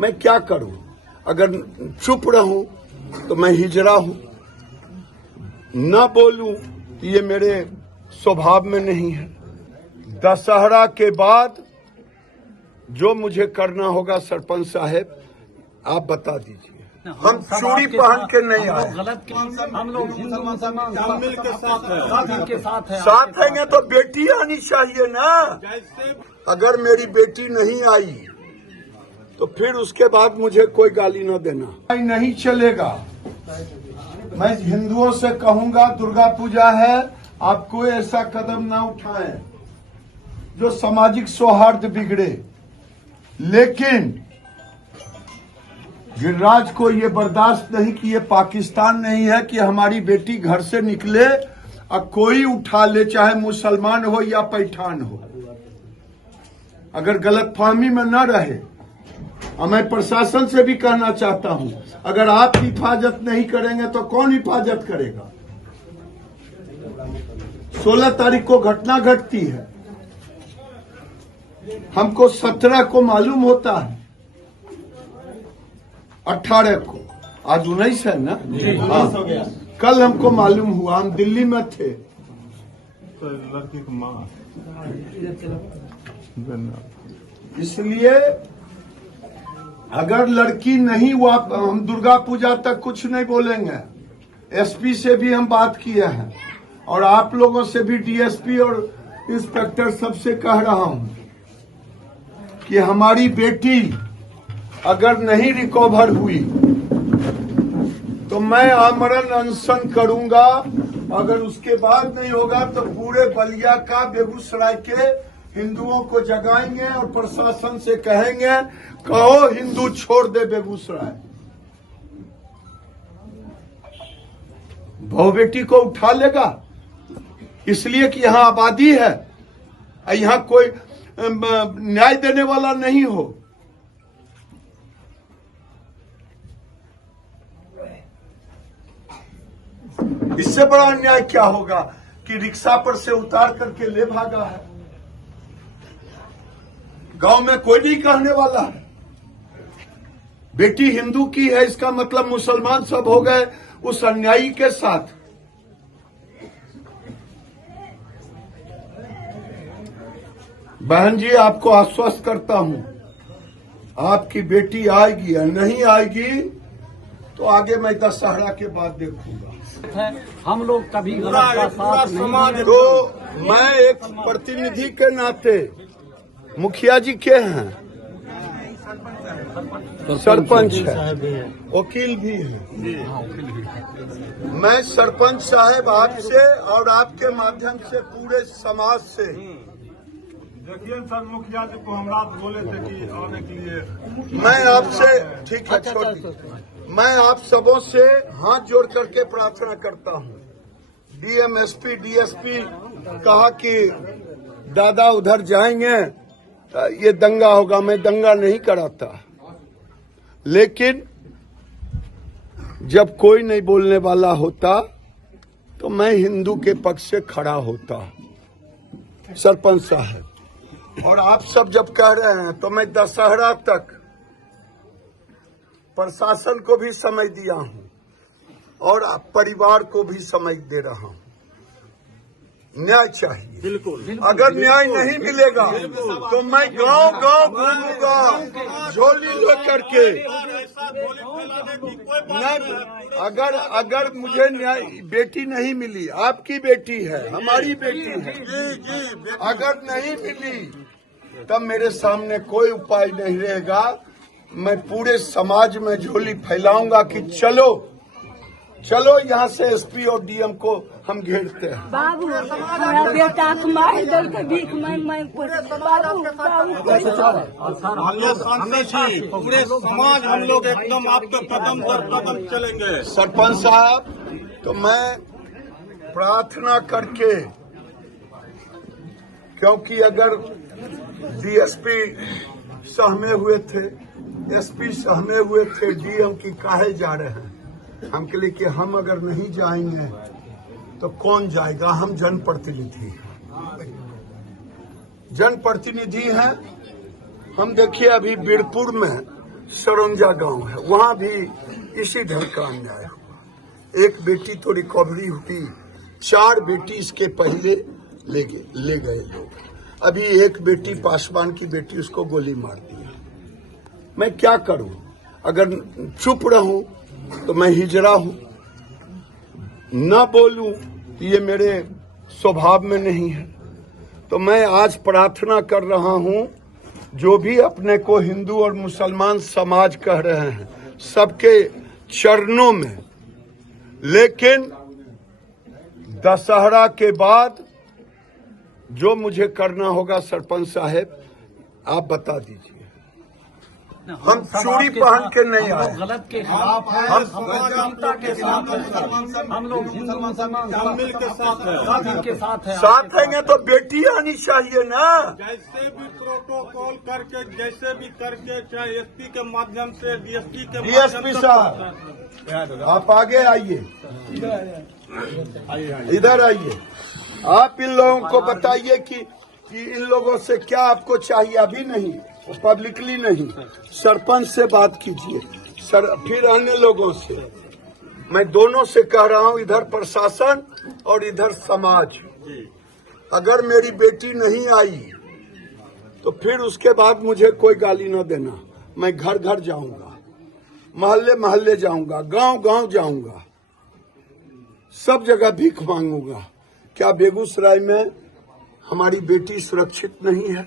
मैं क्या करूं? अगर चुप रहूं तो मैं हिजड़ा हूं, न बोलूं तो ये मेरे स्वभाव में नहीं है। दशहरा के बाद जो मुझे करना होगा सरपंच साहब आप बता दीजिए। हम चूड़ी पहन के नहीं आए, हम लोग हिंदू मुसलमान के साथ है। साथ रहेंगे तो बेटी आनी चाहिए ना। अगर मेरी बेटी नहीं आई तो फिर उसके बाद मुझे कोई गाली न देना। नहीं चलेगा। मैं हिंदुओं से कहूंगा दुर्गा पूजा है, आप कोई ऐसा कदम ना उठाएं जो सामाजिक सौहार्द बिगड़े। लेकिन गिरिराज को ये बर्दाश्त नहीं कि ये पाकिस्तान नहीं है कि हमारी बेटी घर से निकले और कोई उठा ले, चाहे मुसलमान हो या पैठान हो। अगर गलतफहमी में न रहे, और मैं प्रशासन से भी कहना चाहता हूं, अगर आप हिफाजत नहीं करेंगे तो कौन हिफाजत करेगा? 16 तारीख को घटना घटती है, हमको 17 को मालूम होता है, 18 को, आज 19 है ना? हाँ, कल हमको मालूम हुआ, हम दिल्ली में थे। लड़की की माँ, इसलिए अगर लड़की नहीं हुआ, हम दुर्गा पूजा तक कुछ नहीं बोलेंगे। एसपी से भी हम बात किए हैं और आप लोगों से भी, डीएसपी और इंस्पेक्टर सबसे कह रहा हूं कि हमारी बेटी अगर नहीं रिकवर हुई तो मैं आमरण अनशन करूंगा। अगर उसके बाद नहीं होगा तो पूरे बलिया का, बेगूसराय के हिंदुओं को जगाएंगे और प्रशासन से कहेंगे कहो हिंदू छोड़ दे बेगूसराय। बहु बेटी को उठा लेगा इसलिए कि यहाँ आबादी है, यहाँ कोई न्याय देने वाला नहीं हो। इससे बड़ा अन्याय क्या होगा कि रिक्शा पर से उतार करके ले भागा है। गांव में कोई नहीं कहने वाला है। बेटी हिंदू की है, इसका मतलब मुसलमान सब हो गए उस अन्यायी के साथ। बहन जी, आपको आश्वस्त करता हूं, आपकी बेटी आएगी या नहीं आएगी तो आगे मैं दशहरा के बाद देखूंगा। हम लोग कभी गलत का साथ नहीं। तो मैं एक प्रतिनिधि के नाते, मुखिया जी के हैं, सरपंच है, वकील भी है, मैं सरपंच साहब आपसे और आपके माध्यम से पूरे समाज से, देखिए सर, मुखिया जी को हम रात बोले थे कि आने के लिए, मैं आपसे, ठीक है छोटी, मैं आप सबों से हाथ जोड़ करके प्रार्थना करता हूं। डीएम, एसपी, डीएसपी कहा कि दादा उधर जाएंगे ये दंगा होगा, मैं दंगा नहीं कराता, लेकिन जब कोई नहीं बोलने वाला होता तो मैं हिंदू के पक्ष से खड़ा होता, सरपंच साहब। और आप सब जब कह रहे हैं तो मैं दशहरा तक प्रशासन को भी समय दिया हूं और परिवार को भी समय दे रहा हूं। न्याय चाहिए, बिल्कुल। अगर न्याय नहीं मिलेगा तो मैं गांव गांव घूमूंगा झोली लेकर के। अगर मुझे न्याय, बेटी नहीं मिली, आपकी बेटी है, हमारी बेटी है, अगर नहीं मिली तब मेरे सामने कोई उपाय नहीं रहेगा। मैं पूरे समाज में झोली फैलाऊंगा कि चलो चलो यहाँ से एसपी और डीएम को हम घेरते हैं। बाबू हमारा बेटा मार दल के बीच में पूरे समाज हम लोग एकदम आपके कदम पर कदम चलेंगे। सरपंच साहब, तो मैं प्रार्थना करके, क्योंकि अगर डीएसपी सहमे हुए थे, एसपी सहमे हुए थे, डीएम की काहे जा रहे हैं, हम के लिए कि हम अगर नहीं जाएंगे तो कौन जाएगा। हम जनप्रतिनिधि हैं, जनप्रतिनिधि हैं हम। देखिए अभी बीरपुर में सरौंजा गांव है, वहां भी इसी ढंग का अन्याय हुआ। एक बेटी तो रिकवरी हुई, 4 बेटी इसके पहले ले गए लोग। अभी एक बेटी पासवान की बेटी, उसको गोली मार दी। मैं क्या करूं? अगर चुप रहूं तो मैं हिजड़ा हूं, न बोलूं ये मेरे स्वभाव में नहीं है। तो मैं आज प्रार्थना कर रहा हूं, जो भी अपने को हिंदू और मुसलमान समाज कह रहे हैं, सबके चरणों में। लेकिन दशहरा के बाद जो मुझे करना होगा, सरपंच साहब आप बता दीजिए। हम चूड़ी पहन के नहीं आए, गलत के खिलाफ है, हम समानता के साथ है, हम लोग हिंदू मुसलमान तालमेल के साथ है। साथ के साथ है। साथ हैं तो बेटी आनी चाहिए ना। जैसे भी प्रोटोकॉल करके, जैसे भी करके, चाहे एसपी के माध्यम से, डीएसपी के डीएसपी साहब आप आगे आइए, इधर आइए। आप इन लोगों को बताइए कि इन लोगों से क्या आपको चाहिए। अभी नहीं, पब्लिकली नहीं, सरपंच से बात कीजिए, फिर अन्य लोगों से। मैं दोनों से कह रहा हूं, इधर प्रशासन और इधर समाज। अगर मेरी बेटी नहीं आई तो फिर उसके बाद मुझे कोई गाली न देना। मैं घर घर जाऊंगा, मोहल्ले मोहल्ले जाऊंगा, गांव गांव जाऊंगा, सब जगह भीख मांगूंगा। क्या बेगूसराय में हमारी बेटी सुरक्षित नहीं है?